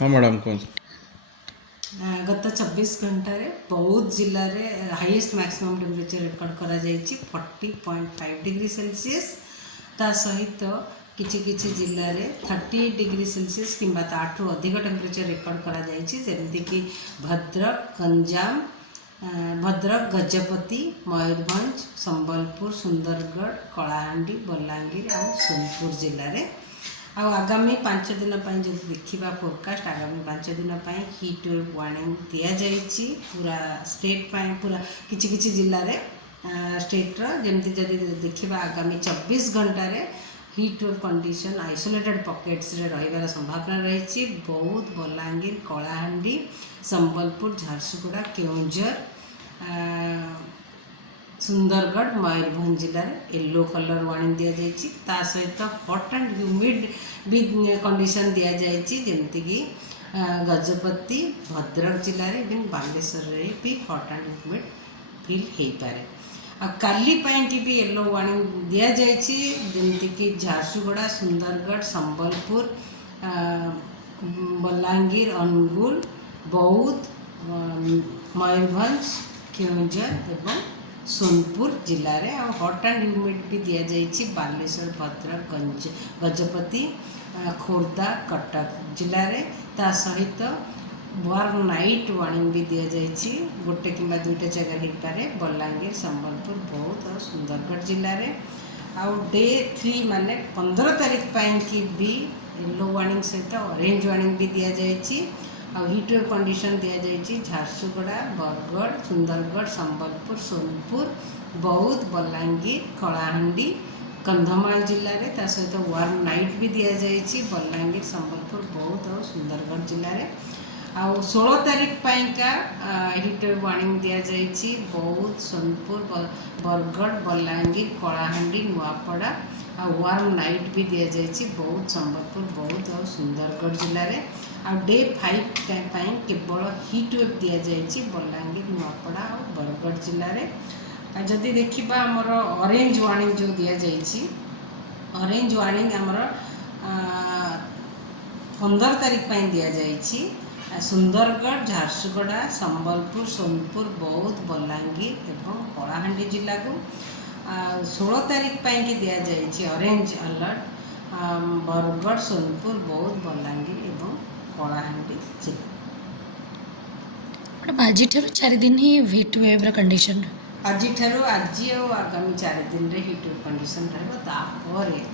हाँ मैडम कौन गत 24 घंटे बौद्ध जिले में हाईएस्ट मैक्सिमम टेम्परेचर रेकर्ड करा 40.5 डिग्री सेल्सियस ता सहित किछि किछि जिले में 38 डिग्री सेल्सियस किंबा ताठू अधिक टेम्परेचर रेकर्ड करा जमिति कि भद्रक गजपति मयूरभंज संबलपुर सुंदरगढ़ कलाहांडी बलांगीर और सोनपुर जिले में आगामी 5 दिन जो देखा फोरकास्ट आगामी 5 दिन हीट वेव वार्निंग दि जाइए पूरा स्टेट पूरा किछि किछि जिले में स्टेट्र जमी जदि देखा आगामी 24 घंटे heat wave condition isolated pockets रे रहिबार संभावना रही बौद्ध बलांगीर कलाहांडी संबलपुर झारसुगुड़ा केउंझर सुंदरगढ़ मयूरभंज जिले में येलो कलर वार्निंग दि जाइए सहित हॉट एंड ह्यूमिड भी कंडीशन दि जाइए जमीक गजपति भद्रक जिले में इवन बालेश्वर भी हॉट एंड ह्यूमिड फील हो पारे काली की भी येलो वार्निंग दि जाइए जमीक झारसुगुड़ा सुंदरगढ़ संबलपुर बलांगीर अनुगुल बौद्ध मयूरभंज केउंझर एवं सोनपुर जिले में हॉट एंड ह्यूमिड भी दि जाइए बालेश्वर भद्रक गजपति खोर्धा कटक जिले में ता सहित वार्म नाइट वार्निंग भी दि जाइए गोटे कि दुईटा जगह हो पारे बलांगीर संबलपुर बौद्ध और सुंदरगढ़ जिले में आउ डे 3 माने 15 तारीख की भी येलो वार्निंग सहित ऑरेंज वार्निंग भी दि जाइए हीट वेव कंडीशन दि जाइए झारसुगुड़ा बरगढ़ सुंदरगढ़ संबलपुर सोनपुर बौद्ध बलांगीर कलाहांडी कंधमाल जिले में ता सहित वार्म नाइट भी दि जाइए बलांगीर संबलपुर बौद्ध और सुंदरगढ़ जिले में आउ 16 तारीख का हीट वेव वार्निंग दि जाइए बौद्ध सोनपुर बरगढ़ बलांगीर कलाहांडी नुआपड़ा आ वार्म नाइट भी दि जाइए बौद्ध संबलपुर बौद्ध और सुंदरगढ़ जिले में आ डे 5 केवल हीट वेव दि जाइए बलांगीर नुआपड़ा और बरगढ़ जिले में जदि देखा आमर ऑरेंज वार्निंग जो दि जाइए ऑरेंज वार्निंग आमर 15 तारीख दि जाइए सुंदरगढ़ झारसुगुड़ा संबलपुर सोनपुर बौद्ध बलांगीर एवं कलाहांडी जिला को 16 तारीख दि जाइए ऑरेंज अलर्ट बरगढ़ सोनपुर बौद्ध बलांगीर एवं कलाहांडी जिला मैडम आज 4 दिन ही हीट वेव कंडीशन आज आगामी 4 दिन रे हीट वेव कंडीशन रहा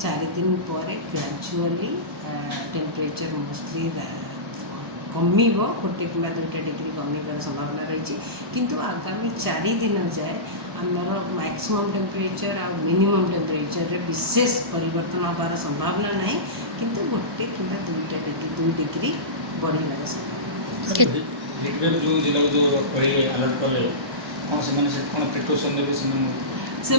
4 दिन पर ग्रेजुअली टेम्परेचर मोस्टली कमी गोटे कि दुईटा डिग्री कमिबार संभावना रही किंतु आगामी 4 दिन जाए आमर मैक्सिमम टेम्परेचर आ मिनिमम टेम्परेचर रे विशेष परिवर्तन होबार संभावना नहीं किंतु गोटे कि दुईटा डिग्री 2 डिग्री बढ़िबार संभावना हिटवेव जो जिला जो पहले अलर्ट कले कौन से कौन प्रिकॉशन देबे से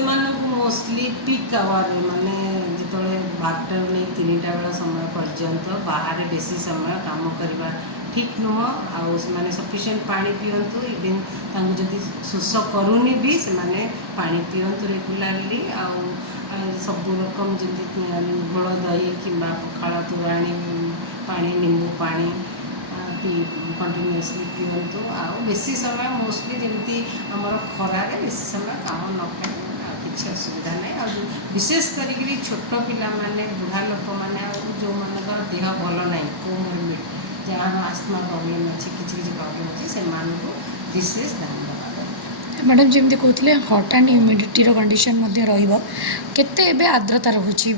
मोस्टली पिक आवर माने जो बारटा नहीं 3टा बेला समय पर्यंत बाहर बेसी समय काम करवा ठीक नुह आउ से सफिशिएंट पानी पियंतु इवन जदि शोष करूनी भी से पानी पियंतु रेगुलारली आउ सब रकम जमी घोल दही कि पखाड़ तोराणी पानी नींबू पानी कंटिन्यूअसली पियंतु आउ बेसी समय मोस्टली जमी आमर खरारे बेसी समय काम न करें किसी असुविधा नहीं आ विशेष करी छोट पिला माने बुढ़ा लोक मैंने जो मानकर देह भल ना कोमोर्बिड जहाँ आस्थमा प्रॉब्लम अच्छी किसी प्रॉब्लम अच्छी से विशेष ध्यान देवा मैडम जमी कहते हट एंड ह्यूमिडिटी कंडीशन केते आर्द्रता रोचे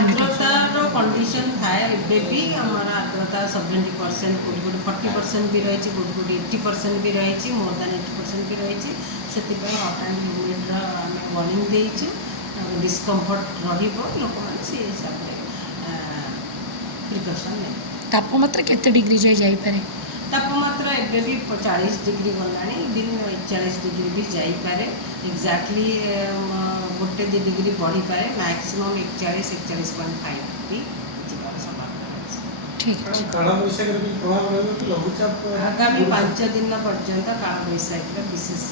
आर्द्रतार कंडीशन थाए भी आमर आर्द्रता 70% कौट 40% भी रही कौट 80% भी रही मोर दैन 80% भी रही से हट एंड ह्यूमिडिटी आम वार्निंग देचु डिस्कम्फर्ट रोक मैंने हिसाब से प्रिकसन नहीं तापमात्रा केते डिग्री जाइए तापमात्रा एबे भी 40 डिग्री गलानी दिन 41 डिग्री भी जाइए एक्जाक्टली गोटे 2 डिग्री बढ़ी पारे मैक्सिमम 41-41.5 भी जीवार संभावना ठीक आगामी 5 दिन पर्यंत काल बैशाखी विशेष